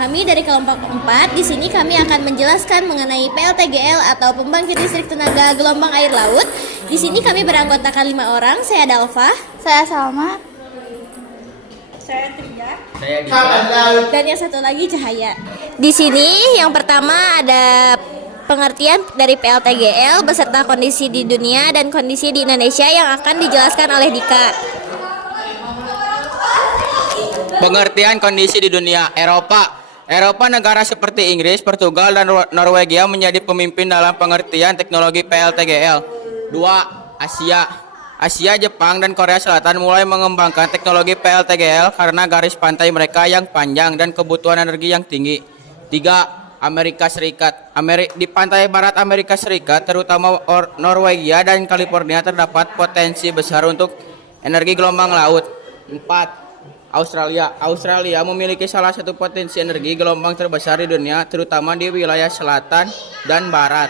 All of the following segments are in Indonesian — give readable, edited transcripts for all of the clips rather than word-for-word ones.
Kami dari kelompok 4, di sini kami akan menjelaskan mengenai PLTGL atau Pembangkit Listrik Tenaga Gelombang Air Laut. Di sini kami beranggotakan 5 orang, saya Dalva, Saya Salma. Saya Tria. Saya Dika. dan yang satu lagi Cahaya. Di sini yang pertama ada pengertian dari PLTGL beserta kondisi di dunia dan kondisi di Indonesia yang akan dijelaskan oleh Dika. Pengertian kondisi di dunia. Eropa negara seperti Inggris, Portugal, dan Norwegia menjadi pemimpin dalam pengertian teknologi PLTGL. 2. Asia, Jepang, dan Korea Selatan mulai mengembangkan teknologi PLTGL karena garis pantai mereka yang panjang dan kebutuhan energi yang tinggi. 3. Amerika Serikat. Di pantai barat Amerika Serikat, terutama Norwegia dan California, terdapat potensi besar untuk energi gelombang laut. 4. Australia memiliki salah satu potensi energi gelombang terbesar di dunia, terutama di wilayah selatan dan barat.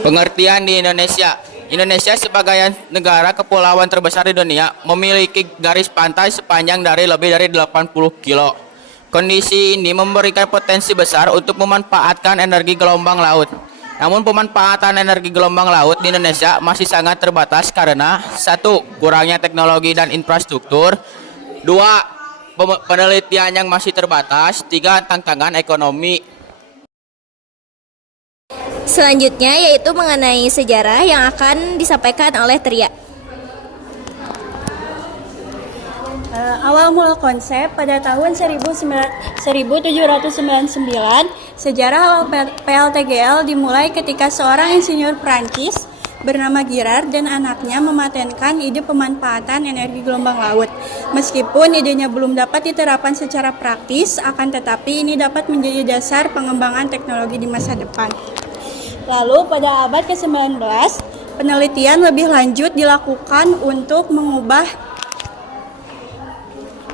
Pengertian di Indonesia. Indonesia sebagai negara kepulauan terbesar di dunia memiliki garis pantai sepanjang lebih dari 80 kilo. Kondisi ini memberikan potensi besar untuk memanfaatkan energi gelombang laut. Namun pemanfaatan energi gelombang laut di Indonesia masih sangat terbatas karena 1. Kurangnya teknologi dan infrastruktur. 2. Penelitian yang masih terbatas. 3. Tantangan ekonomi. Selanjutnya yaitu mengenai sejarah yang akan disampaikan oleh Tria. Awal mula konsep pada tahun 1799, sejarah awal PLTGL dimulai ketika seorang insinyur Prancis bernama Girard dan anaknya mematenkan ide pemanfaatan energi gelombang laut. Meskipun idenya belum dapat diterapkan secara praktis, akan tetapi ini dapat menjadi dasar pengembangan teknologi di masa depan. Lalu pada abad ke-19, penelitian lebih lanjut dilakukan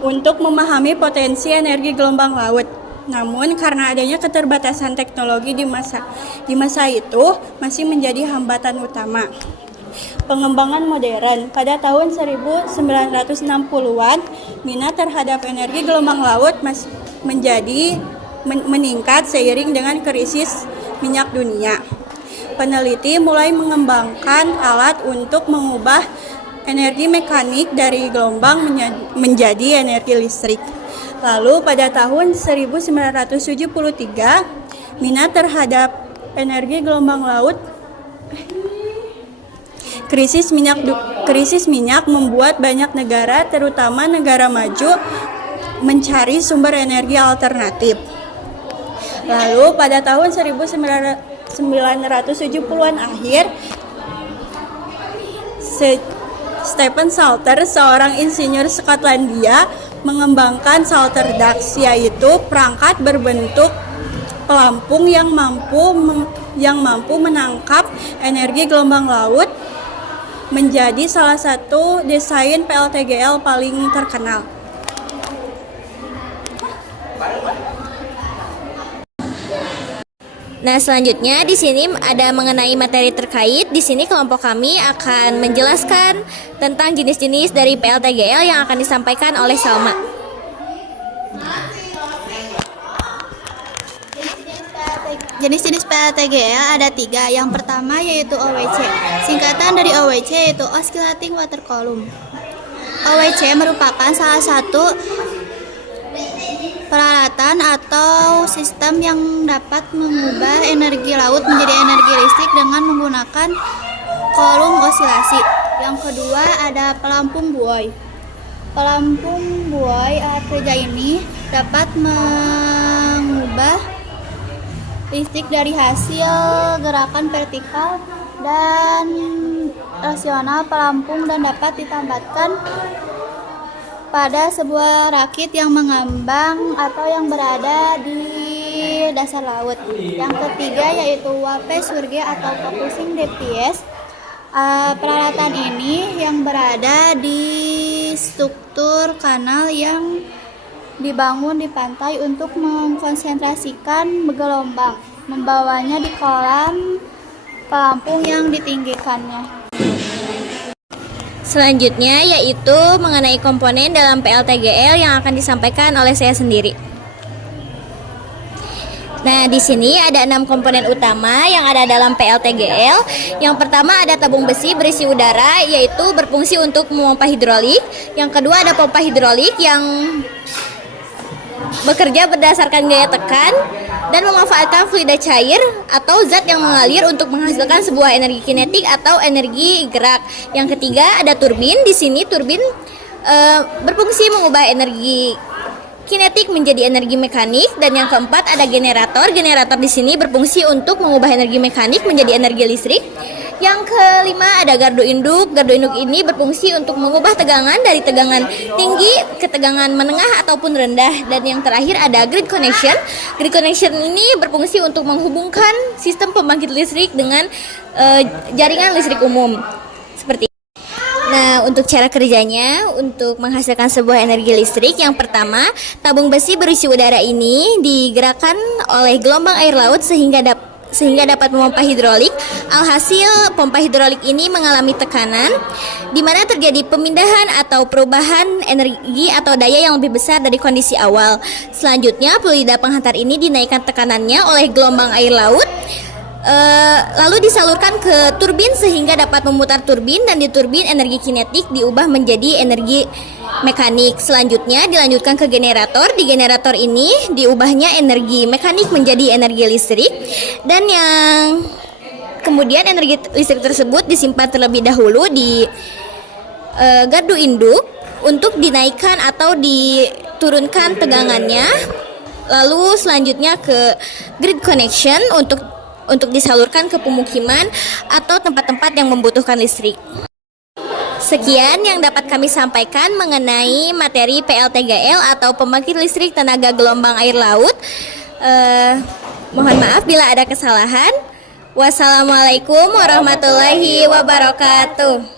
untuk memahami potensi energi gelombang laut. Namun karena adanya keterbatasan teknologi di masa itu masih menjadi hambatan utama. Pengembangan modern pada tahun 1960-an, minat terhadap energi gelombang laut meningkat seiring dengan krisis minyak dunia. Peneliti mulai mengembangkan alat untuk mengubah energi mekanik dari gelombang menjadi energi listrik. Lalu pada tahun 1973, minat terhadap energi gelombang laut krisis minyak membuat banyak negara, terutama negara maju, mencari sumber energi alternatif. Lalu pada tahun 1970-an akhir, Stephen Salter, seorang insinyur Skotlandia, mengembangkan Salter Ducts, yaitu perangkat berbentuk pelampung yang mampu menangkap energi gelombang laut, menjadi salah satu desain PLTGL paling terkenal. Nah, selanjutnya di sini ada mengenai materi terkait. Di sini kelompok kami akan menjelaskan tentang jenis-jenis dari PLTGL yang akan disampaikan oleh Salma. Jenis-jenis PLTGL ada 3. Yang pertama yaitu OWC. Singkatan dari OWC yaitu Oscillating Water Column. OWC merupakan salah satu peralatan atau sistem yang dapat mengubah energi laut menjadi energi listrik dengan menggunakan kolom osilasi. Yang kedua ada pelampung buoy. Pelampung buoy alat kerja ini dapat mengubah listrik dari hasil gerakan vertikal dan rasional pelampung dan dapat ditambahkan pada sebuah rakit yang mengambang atau yang berada di dasar laut. Yang ketiga yaitu Wape Surge atau Focusing Device. Peralatan ini yang berada di struktur kanal yang dibangun di pantai untuk mengkonsentrasikan gelombang, membawanya di kolam pelampung yang ditinggikannya. Selanjutnya yaitu mengenai komponen dalam PLTGL yang akan disampaikan oleh saya sendiri. Nah, di sini ada 6 komponen utama yang ada dalam PLTGL. Yang pertama ada tabung besi berisi udara, yaitu berfungsi untuk memompa hidrolik. Yang kedua ada pompa hidrolik yang bekerja berdasarkan gaya tekan dan memanfaatkan fluida cair atau zat yang mengalir untuk menghasilkan sebuah energi kinetik atau energi gerak. Yang ketiga ada turbin. Di sini turbin berfungsi mengubah energi kinetik menjadi energi mekanik. Dan yang keempat ada generator. Generator di sini berfungsi untuk mengubah energi mekanik menjadi energi listrik. Yang kelima ada gardu induk. Gardu induk ini berfungsi untuk mengubah tegangan dari tegangan tinggi ke tegangan menengah ataupun rendah. Dan yang terakhir ada grid connection. Grid connection ini berfungsi untuk menghubungkan sistem pembangkit listrik dengan jaringan listrik umum. Seperti Nah, untuk cara kerjanya, untuk menghasilkan sebuah energi listrik, yang pertama, tabung besi berisi udara ini digerakkan oleh gelombang air laut sehingga dapat memompa hidrolik. Alhasil, pompa hidrolik ini mengalami tekanan, di mana terjadi pemindahan atau perubahan energi atau daya yang lebih besar dari kondisi awal. Selanjutnya, fluida penghantar ini dinaikkan tekanannya oleh gelombang air laut, lalu disalurkan ke turbin sehingga dapat memutar turbin, dan di turbin energi kinetik diubah menjadi energi mekanik. Selanjutnya dilanjutkan ke generator. Di generator ini diubahnya energi mekanik menjadi energi listrik, dan yang kemudian energi listrik tersebut disimpan terlebih dahulu di gardu induk untuk dinaikkan atau diturunkan tegangannya. Lalu selanjutnya ke grid connection untuk disalurkan ke pemukiman atau tempat-tempat yang membutuhkan listrik. Sekian yang dapat kami sampaikan mengenai materi PLTGL atau pembangkit listrik tenaga gelombang air laut. Mohon maaf bila ada kesalahan. Wassalamualaikum warahmatullahi wabarakatuh.